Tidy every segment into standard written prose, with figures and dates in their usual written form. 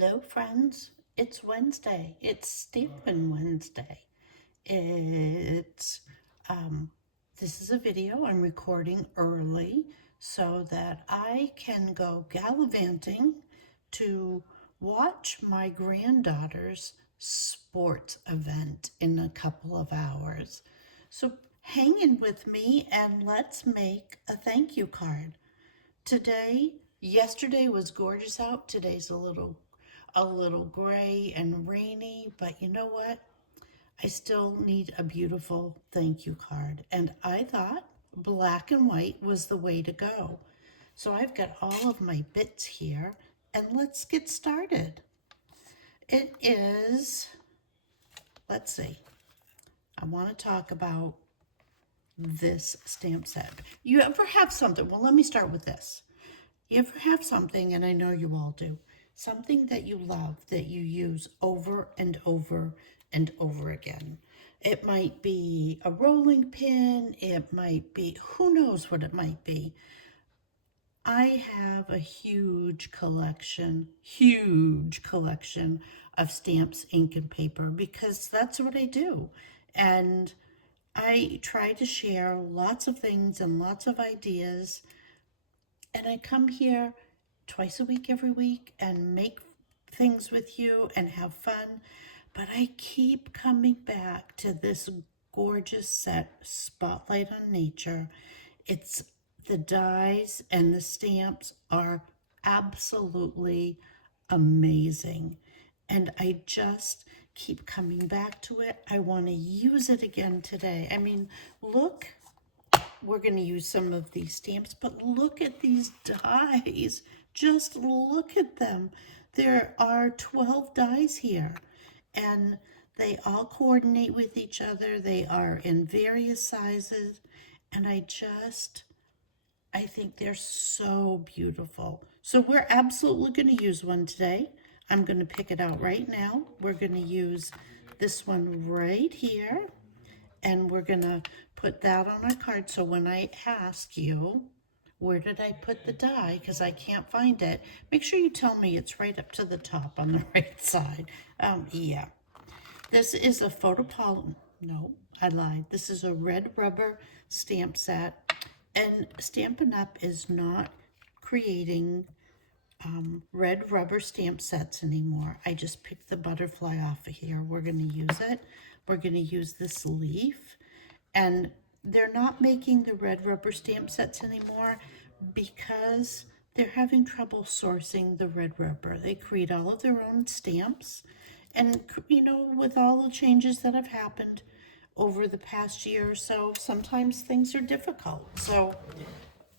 Hello, friends. It's Wednesday. It's Stampin' Wednesday. It's, um, this is a video I'm recording early so that I can go gallivanting to watch my granddaughter's sports event in a couple of hours. So hang in with me and let's make a thank you card. Yesterday was gorgeous out. Today's a little gray and rainy, but you know what? I still need a beautiful thank you card. And I thought black and white was the way to go. So I've got all of my bits here and let's get started. It is, let's see, I want to talk about this stamp set. You ever have something? Well, let me start with this. You ever have something, and I know you all do, something that you love that you use over and over and over again? It might be a rolling pin, it might be, who knows what it might be. I have a huge collection of stamps, ink, and paper because that's what I do. And I try to share lots of things and lots of ideas, and I come here twice a week, every week, and make things with you and have fun. But I keep coming back to this gorgeous set, Spotlight on Nature. It's the dies and the stamps are absolutely amazing. And I just keep coming back to it. I want to use it again today. I mean, look, we're going to use some of these stamps, but look at these dies. Just look at them. There are 12 dies here, and they all coordinate with each other. They are in various sizes, and I think they're so beautiful. So we're absolutely going to use one today. I'm going to pick it out right now. We're going to use this one right here, and we're going to put that on our card. So when I ask you, where did I put the die? Because I can't find it. Make sure you tell me it's right up to the top on the right side. Yeah. This is a photopolymer. No, I lied. This is a red rubber stamp set. And Stampin' Up! Is not creating red rubber stamp sets anymore. I just picked the butterfly off of here. We're going to use it. We're going to use this leaf. And they're not making the red rubber stamp sets anymore because they're having trouble sourcing the red rubber. They create all of their own stamps. And, you know, with all the changes that have happened over the past year or so, sometimes things are difficult. So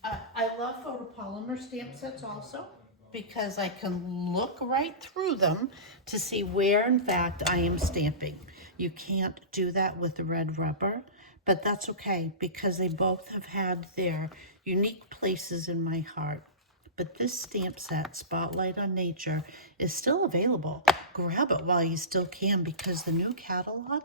I love photopolymer stamp sets also because I can look right through them to see where in fact I am stamping. You can't do that with the red rubber, but that's okay because they both have had their unique places in my heart. But this stamp set, Spotlight on Nature, is still available. Grab it while you still can because the new catalog,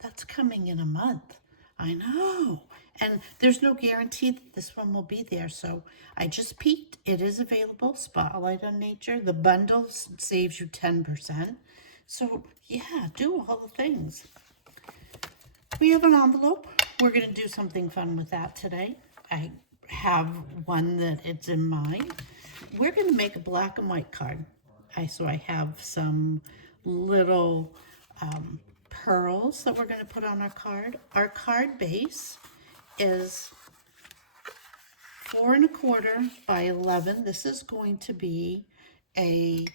that's coming in a month. I know. And there's no guarantee that this one will be there. So I just peeked. It is available. Spotlight on Nature. The bundle saves you 10%. So yeah, do all the things. We have an envelope. We're going to do something fun with that today. I have one that it's in mind. We're going to make a black and white card. So I have some little pearls that we're going to put on our card. Our card base is 4¼ by 11. This is going to be a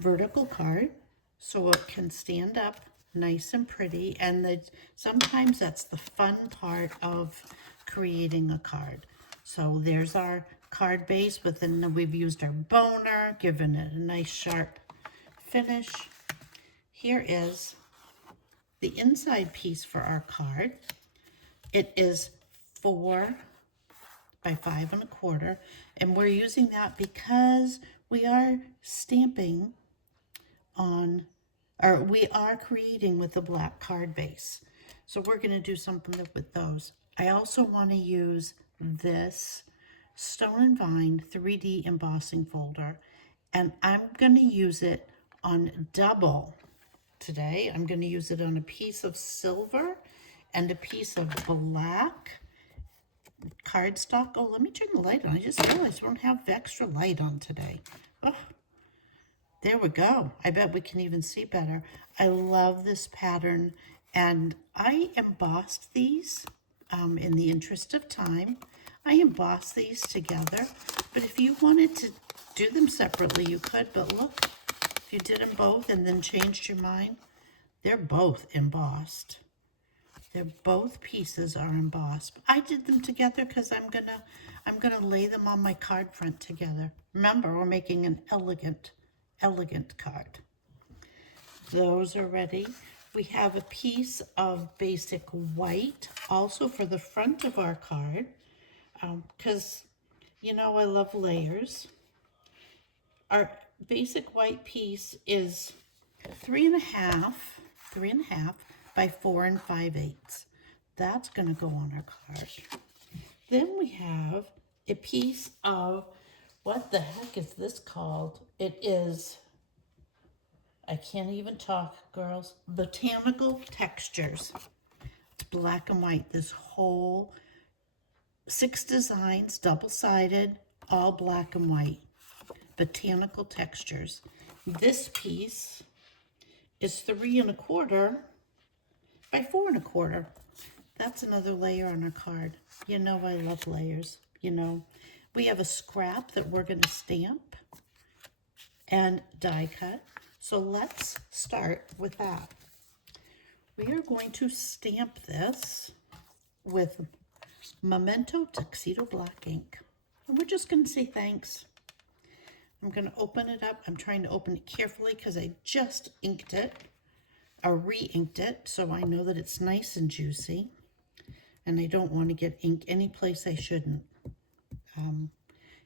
vertical card, so it can stand up nice and pretty. And sometimes that's the fun part of creating a card. So there's our card base, but then we've used our boner, given it a nice sharp finish. Here is the inside piece for our card. It is 4 by 5¼ and we're using that because we are stamping on, or we are creating with the black card base. So we're going to do something with those. I also want to use this Stone and Vine 3D embossing folder. And I'm going to use it on double today. I'm going to use it on a piece of silver and a piece of black cardstock. Oh, let me turn the light on. I just realized we don't have extra light on today. Oh, there we go. I bet we can even see better. I love this pattern, and I embossed these in the interest of time. I embossed these together, but if you wanted to do them separately, you could. But look, if you did them both and then changed your mind, they're both embossed. They're both pieces are embossed. I did them together because I'm gonna lay them on my card front together. Remember, we're making an elegant card. Those are ready. We have a piece of basic white also for the front of our card because you know I love layers. Our basic white piece is 3.5 by 4 5/8. That's going to go on our card. Then we have a piece of, what the heck is this called? It is, I can't even talk, girls, Botanical Textures. It's black and white. This whole 6 designs, double-sided, all black and white. Botanical Textures. This piece is 3.25 by 4.25. That's another layer on our card. You know I love layers. You know, we have a scrap that we're going to stamp and die cut. So let's start with that. We are going to stamp this with Memento Tuxedo Black ink. And we're just going to say thanks. I'm going to open it up. I'm trying to open it carefully because I just inked it, or re-inked it, so I know that it's nice and juicy. And I don't want to get ink any place I shouldn't.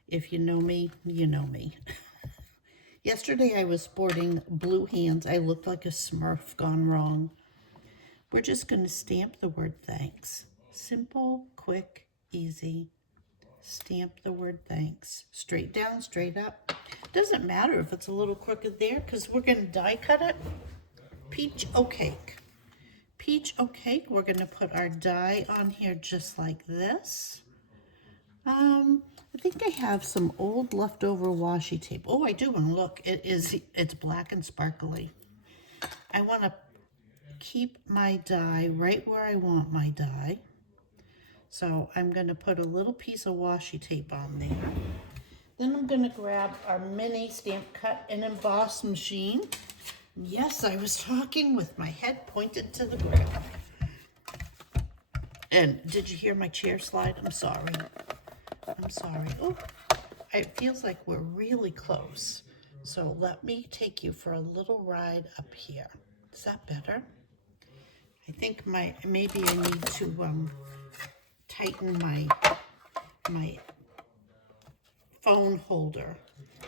If you know me, you know me. Yesterday I was sporting blue hands. I looked like a Smurf gone wrong. We're just going to stamp the word thanks. Simple, quick, easy. Stamp the word thanks. Straight down, straight up. Doesn't matter if it's a little crooked there because we're going to die cut it. Peach O Cake. Peach O Cake, we're going to put our die on here just like this. I think I have some old leftover washi tape. Oh, I do, and look, it's black and sparkly. I want to keep my die right where I want my die. So I'm going to put a little piece of washi tape on there. Then I'm going to grab our mini stamp cut and emboss machine. Yes, I was talking with my head pointed to the ground. And did you hear my chair slide? I'm sorry. I'm sorry. Oh, it feels like we're really close. So let me take you for a little ride up here. Is that better? I think maybe I need to tighten my phone holder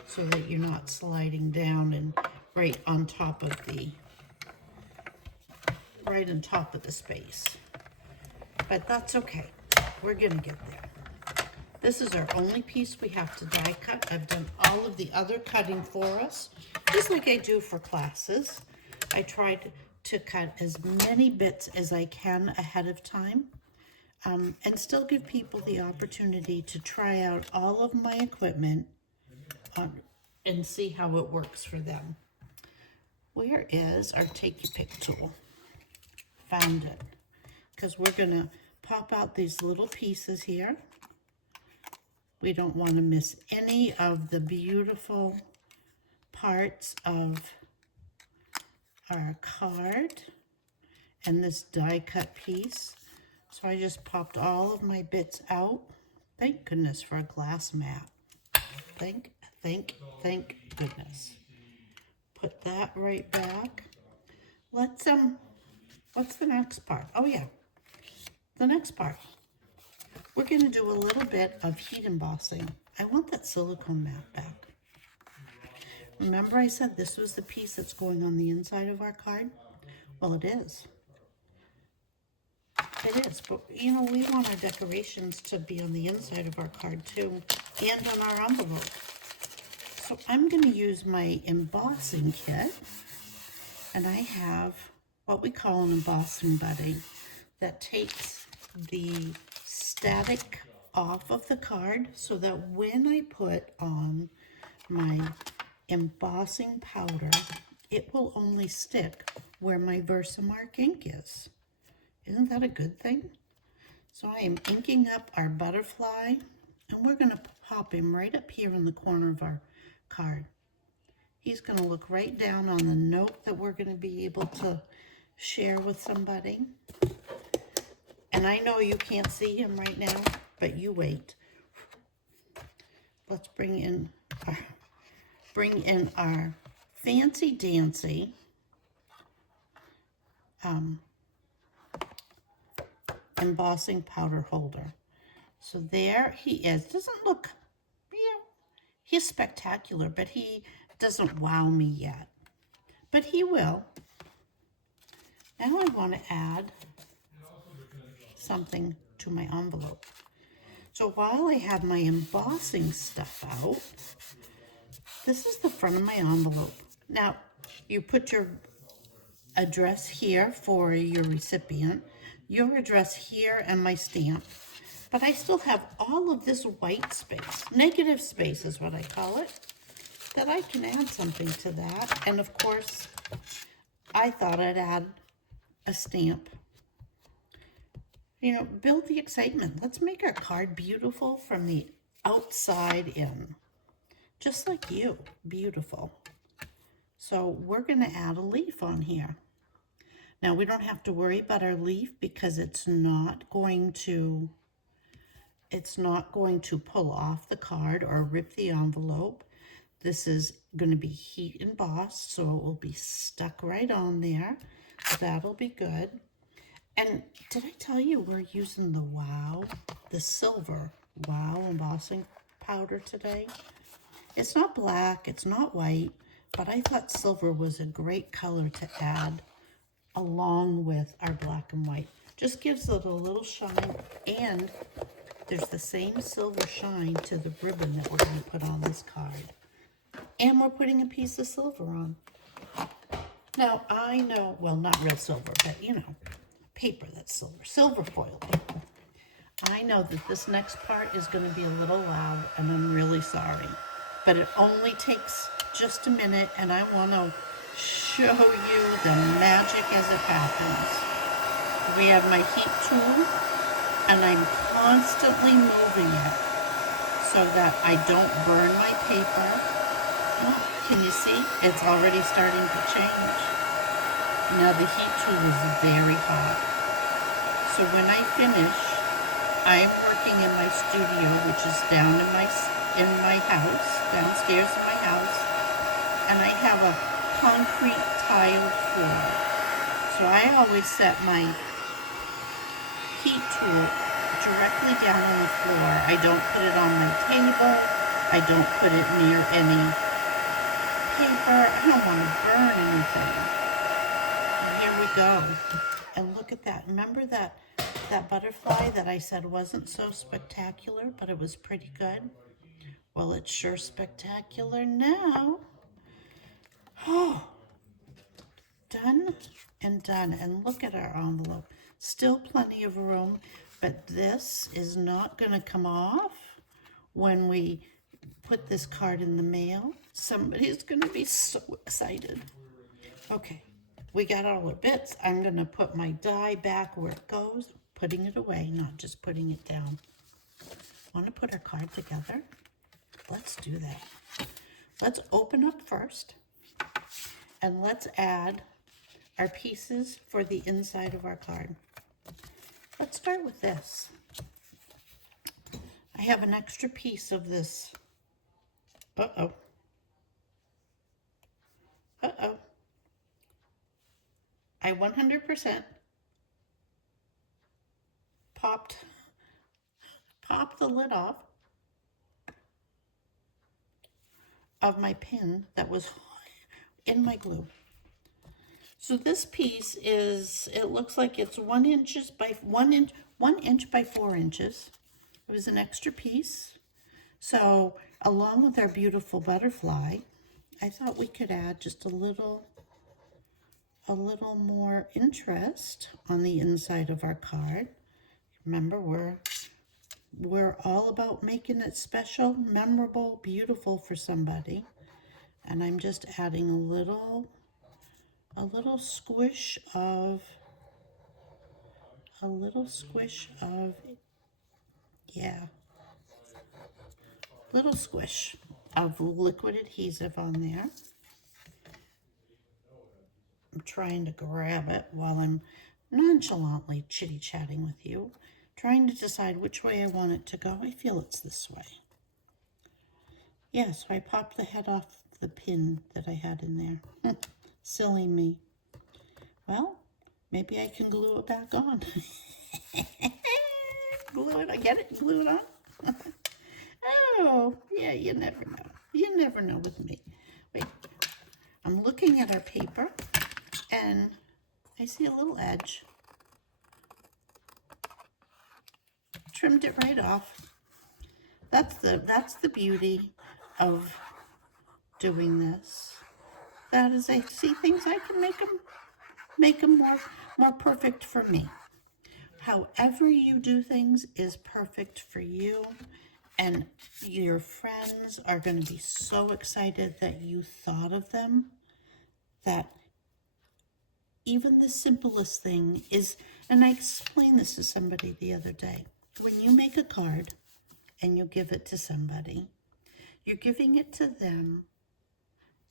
so that you're not sliding down and right on top of the space. But that's okay. We're gonna get there. This is our only piece we have to die cut. I've done all of the other cutting for us, just like I do for classes. I tried to cut as many bits as I can ahead of time, and still give people the opportunity to try out all of my equipment and see how it works for them. Where is our Take Your Pick tool? Found it. Because we're going to pop out these little pieces here. We don't want to miss any of the beautiful parts of our card and this die cut piece. So I just popped all of my bits out. Thank goodness for a glass mat. Thank goodness. Put that right back. Let's, what's the next part? Oh yeah, the next part. We're going to do a little bit of heat embossing. I want that silicone mat back. Remember I said this was the piece that's going on the inside of our card? Well, it is. It is, but you know, we want our decorations to be on the inside of our card too, and on our envelope. So I'm going to use my embossing kit, and I have what we call an embossing buddy that takes the static off of the card so that when I put on my embossing powder, it will only stick where my Versamark ink is. Isn't that a good thing? So I am inking up our butterfly, and we're going to pop him right up here in the corner of our card. He's going to look right down on the note that we're going to be able to share with somebody. And I know you can't see him right now, but you wait. Let's bring in our fancy dancy embossing powder holder. So there he is. Doesn't look, he's spectacular, but he doesn't wow me yet. But he will. Now I want to add something to my envelope. So while I have my embossing stuff out, this is the front of my envelope. Now, you put your address here for your recipient, your address here, and my stamp. But I still have all of this white space, negative space is what I call it, that I can add something to that. And of course, I thought I'd add a stamp. You know, build the excitement. Let's make our card beautiful from the outside in. Just like you, beautiful. So we're going to add a leaf on here. Now we don't have to worry about our leaf because it's not going to pull off the card or rip the envelope. This is going to be heat embossed, so it will be stuck right on there. That'll be good. And did I tell you we're using the silver Wow embossing powder today? It's not black, it's not white, but I thought silver was a great color to add along with our black and white. Just gives it a little shine, and there's the same silver shine to the ribbon that we're going to put on this card. And we're putting a piece of silver on. Now, I know, well, not real silver, but you know, paper that's silver, silver foil paper. I know that this next part is going to be a little loud, and I'm really sorry. But it only takes just a minute, and I want to show you the magic as it happens. We have my heat tool, and I'm constantly moving it so that I don't burn my paper. Oh, can you see? It's already starting to change. Now the heat tool is very hot. So when I finish, I'm working in my studio, which is down in my house, downstairs in my house, and I have a concrete tiled floor. So I always set my heat tool directly down on the floor. I don't put it on my table. I don't put it near any paper. I don't want to burn anything. And here we go. And look at that. Remember that butterfly that I said wasn't so spectacular, but it was pretty good? Well, it's sure spectacular now. Oh, done and done. And look at our envelope. Still plenty of room, but this is not going to come off when we put this card in the mail. Somebody's going to be so excited. Okay, we got all the bits. I'm going to put my die back where it goes, putting it away, not just putting it down. Want to put our card together? Let's do that. Let's open up first, and let's add our pieces for the inside of our card. Let's start with this. I have an extra piece of this. Uh-oh. Uh-oh. I 100% popped the lid off of my pin that was in my glue. So this piece is, it looks like it's 1 inch by 4 inches. It was an extra piece. So along with our beautiful butterfly, I thought we could add just a little more interest on the inside of our card. Remember, we're all about making it special, memorable, beautiful for somebody. And I'm just adding a little squish of, yeah, little squish of liquid adhesive on there. I'm trying to grab it while I'm nonchalantly chitty-chatting with you, trying to decide which way I want it to go. I feel it's this way. Yeah, so I popped the head off the pin that I had in there. Silly me. Well, maybe I can glue it back on. Glue it, I get it, glue it on. Oh, yeah, you never know. You never know with me. Wait, I'm looking at our paper and I see a little edge. Trimmed it right off. That's the beauty of doing this. That is, I see things, I can make them more perfect for me. However you do things is perfect for you, and your friends are going to be so excited that you thought of them, that even the simplest thing is, and I explained this to somebody the other day, when you make a card and you give it to somebody, you're giving it to them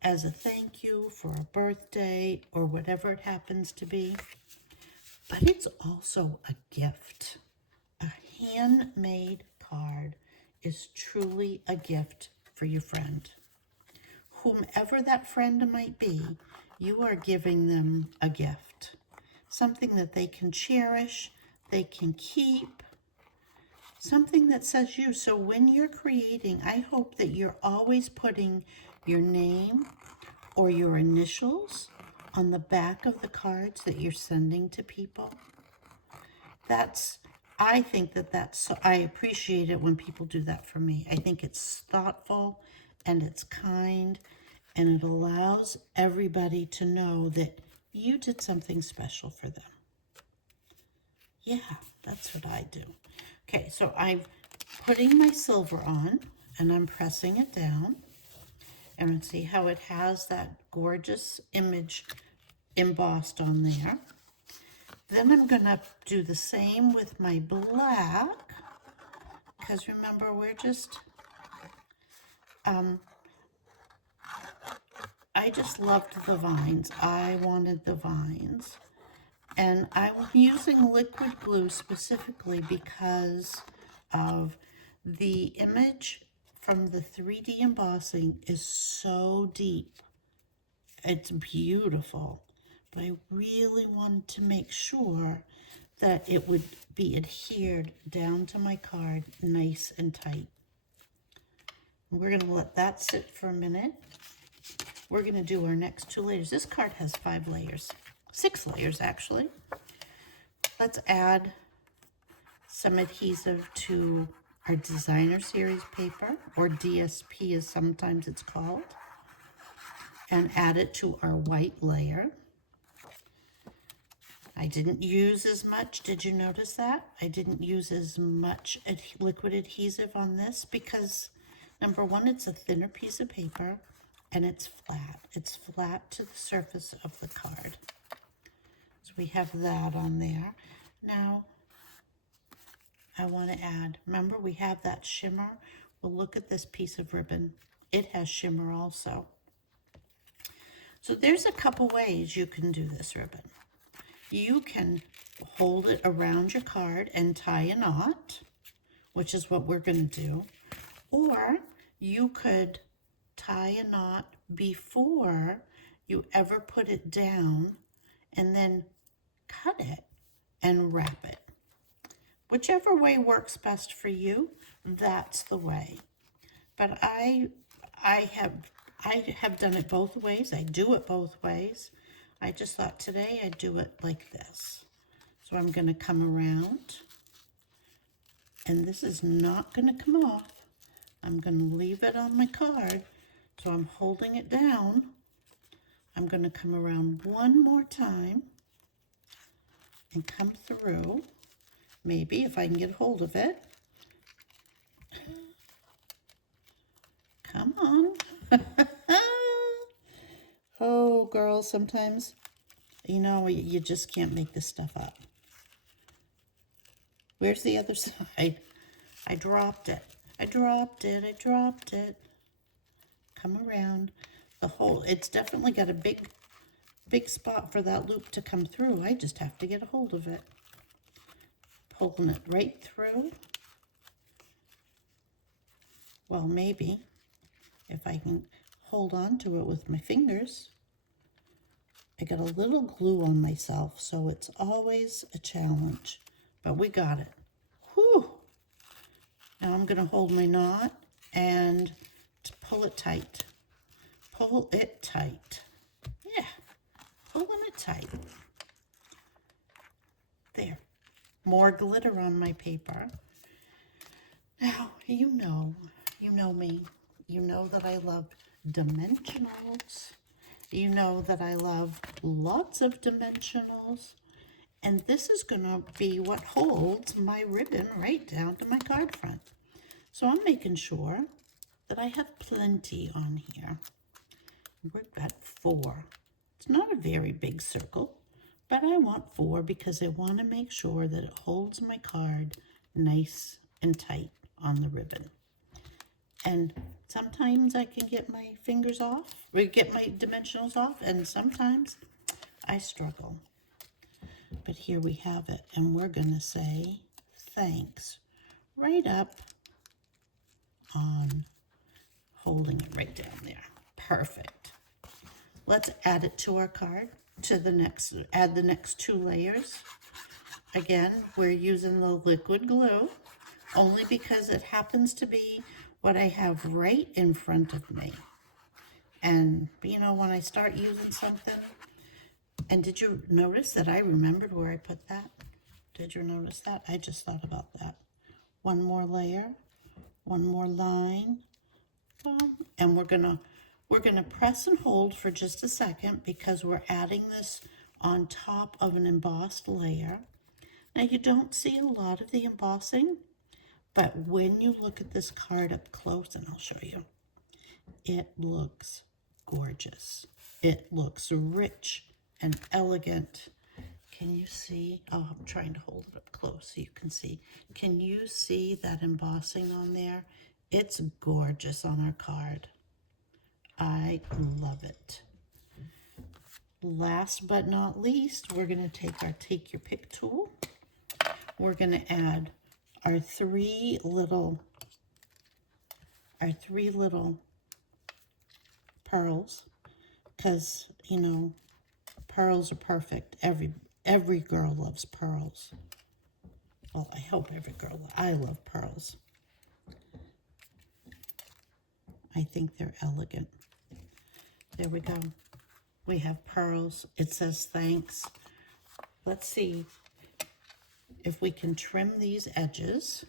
as a thank you for a birthday or whatever it happens to be, but it's also a gift. A handmade card is truly a gift for your friend. Whomever that friend might be, you are giving them a gift. Something that they can cherish, they can keep, something that says you. So when you're creating, I hope that you're always putting your name or your initials on the back of the cards that you're sending to people. I think that's so, I appreciate it when people do that for me. I think it's thoughtful and it's kind, and it allows everybody to know that you did something special for them. Yeah, that's what I do. Okay, so I'm putting my silver on and I'm pressing it down. And see how it has that gorgeous image embossed on there. Then I'm going to do the same with my black, because remember, we're just, I just loved the vines. I wanted the vines. And I'm using liquid glue specifically because of the image from the 3D embossing is so deep. It's beautiful, but I really wanted to make sure that it would be adhered down to my card nice and tight. We're going to let that sit for a minute. We're going to do our next 2 layers. This card has 5 layers, 6 layers actually. Let's add some adhesive to our designer series paper, or DSP as sometimes it's called, and add it to our white layer. I didn't use as much. Did you notice that? I didn't use as much liquid adhesive on this because, number one, it's a thinner piece of paper and it's flat. It's flat to the surface of the card. So we have that on there. Now, I want to add, remember we have that shimmer? Well, look at this piece of ribbon. It has shimmer also. So there's a couple ways you can do this ribbon. You can hold it around your card and tie a knot, which is what we're going to do. Or you could tie a knot before you ever put it down and then cut it and wrap it. Whichever way works best for you, that's the way. But I have done it both ways. I do it both ways. I just thought today I'd do it like this. So I'm going to come around, and this is not going to come off. I'm going to leave it on my card. So I'm holding it down. I'm going to come around one more time and come through. Maybe if I can get hold of it. Come on. Oh, girls, sometimes, you just can't make this stuff up. Where's the other side? I dropped it. I dropped it. Come around. It's definitely got a big spot for that loop to come through. I just have to get a hold of it. Pulling it right through. Well, maybe if I can hold on to it with my fingers. I got a little glue on myself, so it's always a challenge. But we got it. Whew! Now I'm going to hold my knot and pull it tight. Pull it tight. Yeah, pulling it tight. There. More glitter on my paper. Now, you know me. You know that I love dimensionals. You know that I love lots of dimensionals. And this is going to be what holds my ribbon right down to my card front. So I'm making sure that I have plenty on here. We've got 4. It's not a very big circle, but I want 4 because I want to make sure that it holds my card nice and tight on the ribbon. And sometimes I can get my fingers off, or get my dimensionals off, and sometimes I struggle. But here we have it, and we're going to say thanks right up on holding it right down there. Perfect. Let's add it to our card, add the next 2 layers. Again, we're using the liquid glue only because it happens to be what I have right in front of me. And, when I start using something, and did you notice that I remembered where I put that? Did you notice that? I just thought about that. One more layer, one more line, boom, and we're gonna press and hold for just a second because we're adding this on top of an embossed layer. Now you don't see a lot of the embossing, but when you look at this card up close, and I'll show you, it looks gorgeous. It looks rich and elegant. Can you see? Oh, I'm trying to hold it up close so you can see. Can you see that embossing on there? It's gorgeous on our card. I love it. Last but not least, we're going to take our Take Your Pick tool. We're going to add our three little pearls, because pearls are perfect. Every girl loves pearls. Well, I hope every girl. I love pearls. I think they're elegant. There we go. We have pearls. It says thanks. Let's see if we can trim these edges.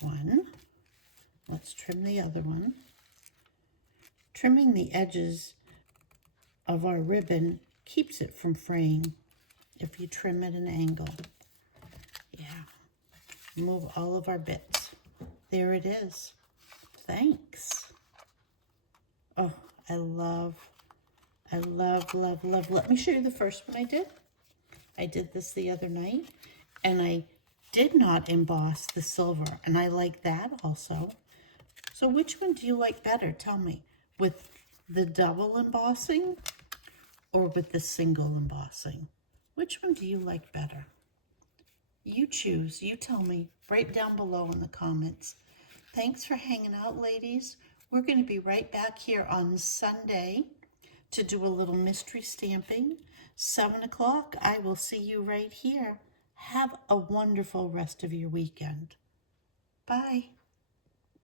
One. Let's trim the other one. Trimming the edges of our ribbon keeps it from fraying if you trim at an angle. Yeah. Move all of our bits. There it is. Thanks. Oh, I love. Let me show you the first one I did. I did this the other night, and I did not emboss the silver, and I like that also. So which one do you like better? Tell me. With the double embossing or with the single embossing? Which one do you like better? You choose. You tell me right down below in the comments. Thanks for hanging out, ladies. We're going to be right back here on Sunday to do a little mystery stamping. 7 o'clock. I will see you right here. Have a wonderful rest of your weekend. Bye.